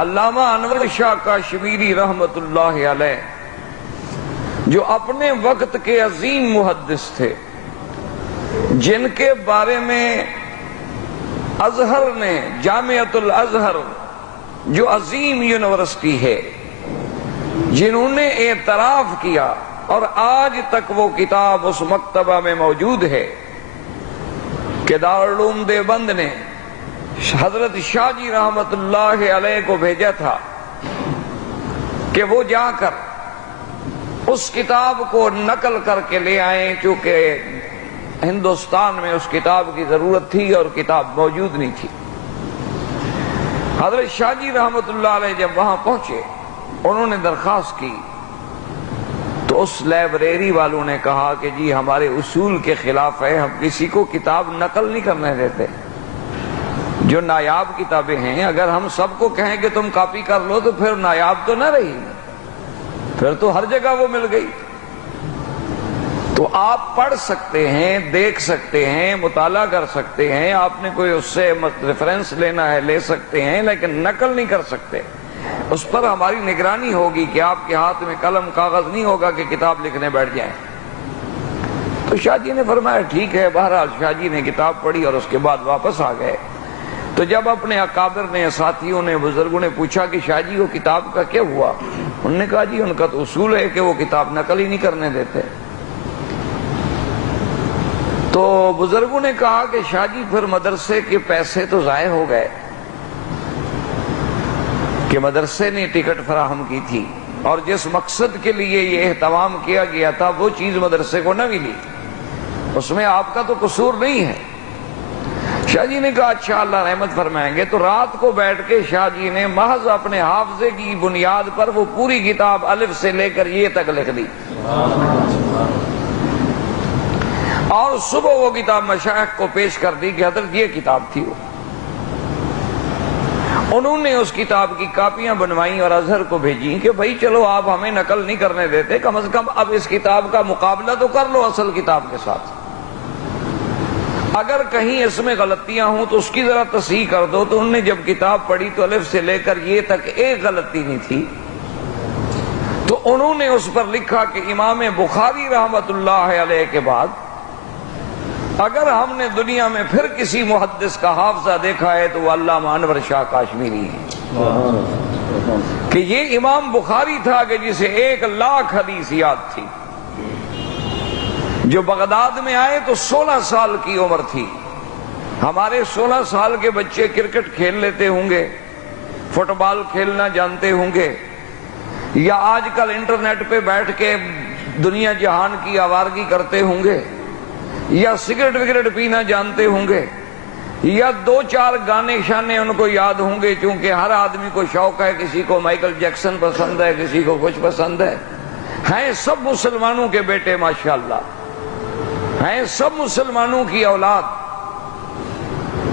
علامہ انور شاہ کاشمیری رحمت اللہ علیہ جو اپنے وقت کے عظیم محدث تھے، جن کے بارے میں ازہر نے، جامعۃ الازہر جو عظیم یونیورسٹی ہے، جنہوں نے اعتراف کیا اور آج تک وہ کتاب اس مکتبہ میں موجود ہے کہ دارالعلوم دیوبند نے حضرت شاہ جی رحمت اللہ علیہ کو بھیجا تھا کہ وہ جا کر اس کتاب کو نقل کر کے لے آئیں، چونکہ ہندوستان میں اس کتاب کی ضرورت تھی اور کتاب موجود نہیں تھی۔ حضرت شاہ جی رحمت اللہ علیہ جب وہاں پہنچے، انہوں نے درخواست کی تو اس لائبریری والوں نے کہا کہ جی ہمارے اصول کے خلاف ہے، ہم کسی کو کتاب نقل نہیں کرنے دیتے۔ جو نایاب کتابیں ہیں، اگر ہم سب کو کہیں کہ تم کاپی کر لو تو پھر نایاب تو نہ رہی، پھر تو ہر جگہ وہ مل گئی۔ تو آپ پڑھ سکتے ہیں، دیکھ سکتے ہیں، مطالعہ کر سکتے ہیں، آپ نے کوئی اس سے ریفرنس لینا ہے لے سکتے ہیں، لیکن نقل نہیں کر سکتے۔ اس پر ہماری نگرانی ہوگی کہ آپ کے ہاتھ میں قلم کاغذ نہیں ہوگا کہ کتاب لکھنے بیٹھ جائیں۔ تو شاہ جی نے فرمایا ٹھیک ہے۔ بہرحال شاہ جی نے کتاب پڑھی اور اس کے بعد واپس آ گئے۔ تو جب اپنے اکابر نے، ساتھیوں نے، بزرگوں نے پوچھا کہ شاہ جی وہ کتاب کا کیا ہوا، انہوں نے کہا جی ان کا تو اصول ہے کہ وہ کتاب نقل ہی نہیں کرنے دیتے۔ تو بزرگوں نے کہا کہ شاہ جی پھر مدرسے کے پیسے تو ضائع ہو گئے کہ مدرسے نے ٹکٹ فراہم کی تھی، اور جس مقصد کے لیے یہ اہتمام کیا گیا تھا وہ چیز مدرسے کو نہ ملی، اس میں آپ کا تو قصور نہیں ہے۔ شاہ جی نے کہا اچھا اللہ رحمت فرمائیں گے۔ تو رات کو بیٹھ کے شاہ جی نے محض اپنے حافظے کی بنیاد پر وہ پوری کتاب الف سے لے کر یہ تک لکھ دی، اور صبح وہ کتاب مشائخ کو پیش کر دی کہ حضرت یہ کتاب تھی۔ وہ انہوں نے اس کتاب کی کاپیاں بنوائیں اور ازہر کو بھیجیں کہ بھائی چلو آپ ہمیں نقل نہیں کرنے دیتے، کم از کم اب اس کتاب کا مقابلہ تو کر لو اصل کتاب کے ساتھ، اگر کہیں اس میں غلطیاں ہوں تو اس کی ذرا تصحیح کر دو۔ تو انہوں نے جب کتاب پڑھی تو الف سے لے کر یہ تک ایک غلطی نہیں تھی۔ تو انہوں نے اس پر لکھا کہ امام بخاری رحمت اللہ علیہ کے بعد اگر ہم نے دنیا میں پھر کسی محدث کا حافظہ دیکھا ہے تو وہ علامہ انور شاہ کاشمیری ہے، کہ یہ امام بخاری تھا کہ جسے 1,00,000 حدیث یاد تھی، جو بغداد میں آئے تو 16 سال کی عمر تھی۔ ہمارے 16 سال کے بچے کرکٹ کھیل لیتے ہوں گے، فٹ بال کھیلنا جانتے ہوں گے، یا آج کل انٹرنیٹ پہ بیٹھ کے دنیا جہان کی آوارگی کرتے ہوں گے، یا سگریٹ وگریٹ پینا جانتے ہوں گے، یا 2-4 گانے شانے ان کو یاد ہوں گے، چونکہ ہر آدمی کو شوق ہے، کسی کو مائیکل جیکسن پسند ہے، کسی کو کچھ پسند ہے۔ ہیں سب مسلمانوں کے بیٹے ماشاءاللہ، ہیں سب مسلمانوں کی اولاد،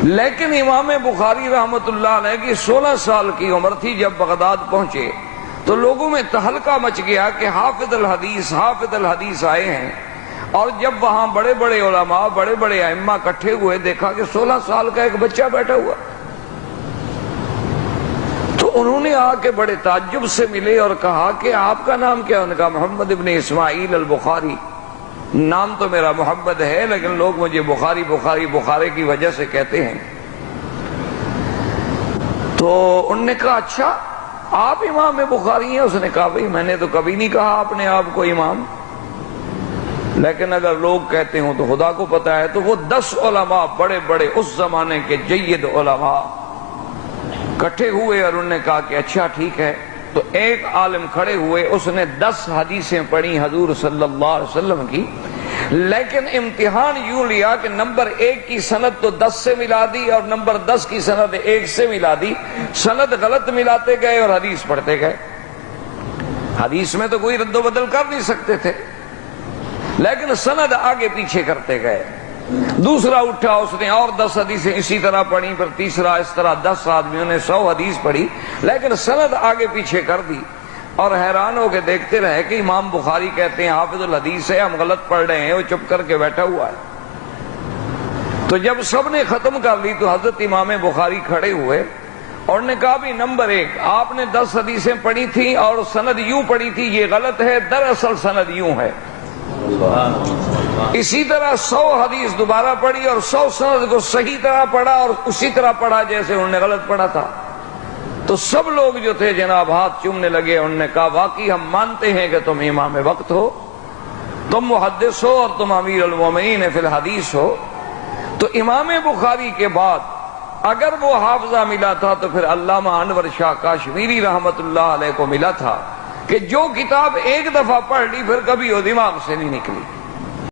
لیکن امام بخاری رحمت اللہ علیہ کی 16 سال کی عمر تھی جب بغداد پہنچے تو لوگوں میں تہلکہ مچ گیا کہ حافظ الحدیث آئے ہیں، اور جب وہاں بڑے بڑے علماء، بڑے بڑے ائمہ اکٹھے ہوئے، دیکھا کہ 16 سال کا ایک بچہ بیٹھا ہوا۔ تو انہوں نے آ کے بڑے تعجب سے ملے اور کہا کہ آپ کا نام کیا؟ انہوں نے کہا محمد ابن اسماعیل البخاری۔ نام تو میرا محمد ہے لیکن لوگ مجھے بخاری کی وجہ سے کہتے ہیں۔ تو انہوں نے کہا اچھا آپ امام بخاری ہیں؟ اس نے کہا بھئی میں نے تو کبھی نہیں کہا اپنے آپ کو امام، لیکن اگر لوگ کہتے ہوں تو خدا کو پتا ہے۔ تو وہ 10 علماء، بڑے بڑے اس زمانے کے جید علماء اکٹھے ہوئے اور انہوں نے کہا کہ اچھا ٹھیک ہے۔ تو ایک عالم کھڑے ہوئے، اس نے 10 حدیثیں پڑھی حضور صلی اللہ علیہ وسلم کی، لیکن امتحان یوں لیا کہ نمبر 1 کی سند تو 10 سے ملا دی اور نمبر 10 کی سند 1 سے ملا دی، سند غلط ملاتے گئے اور حدیث پڑھتے گئے۔ حدیث میں تو کوئی رد و بدل کر نہیں سکتے تھے، لیکن سند آگے پیچھے کرتے گئے۔ دوسرا اٹھا، اس نے اور 10 حدیثیں اسی طرح پڑھی، پھر تیسرا، اس طرح 10 آدمیوں نے 100 حدیث پڑھی، لیکن سند آگے پیچھے کر دی، اور حیران ہو کے دیکھتے رہے کہ امام بخاری کہتے ہیں حافظ الحدیث ہے، ہم غلط پڑھ رہے ہیں، وہ چپ کر کے بیٹھا ہوا ہے۔ تو جب سب نے ختم کر لی تو حضرت امام بخاری کھڑے ہوئے، اور نے کہا بھی نمبر 1 آپ نے 10 حدیثیں پڑھی تھیں اور سند یوں پڑھی تھی، یہ غلط ہے، دراصل سند یوں ہے۔ اسی طرح 100 حدیث دوبارہ پڑھی اور 100 سند کو صحیح طرح پڑھا اور اسی طرح پڑھا جیسے انہوں نے غلط پڑھا تھا۔ تو سب لوگ جو تھے جناب ہاتھ چومنے لگے، انہوں نے کہا واقعی ہم مانتے ہیں کہ تم امام وقت ہو، تم محدث ہو اور تم امیر المومنین فی الحدیث ہو۔ تو امام بخاری کے بعد اگر وہ حافظہ ملا تھا تو پھر علامہ انور شاہ کاشمیری رحمت اللہ علیہ کو ملا تھا کہ جو کتاب ایک دفعہ پڑھ لی پھر کبھی وہ دماغ سے نہیں نکلی۔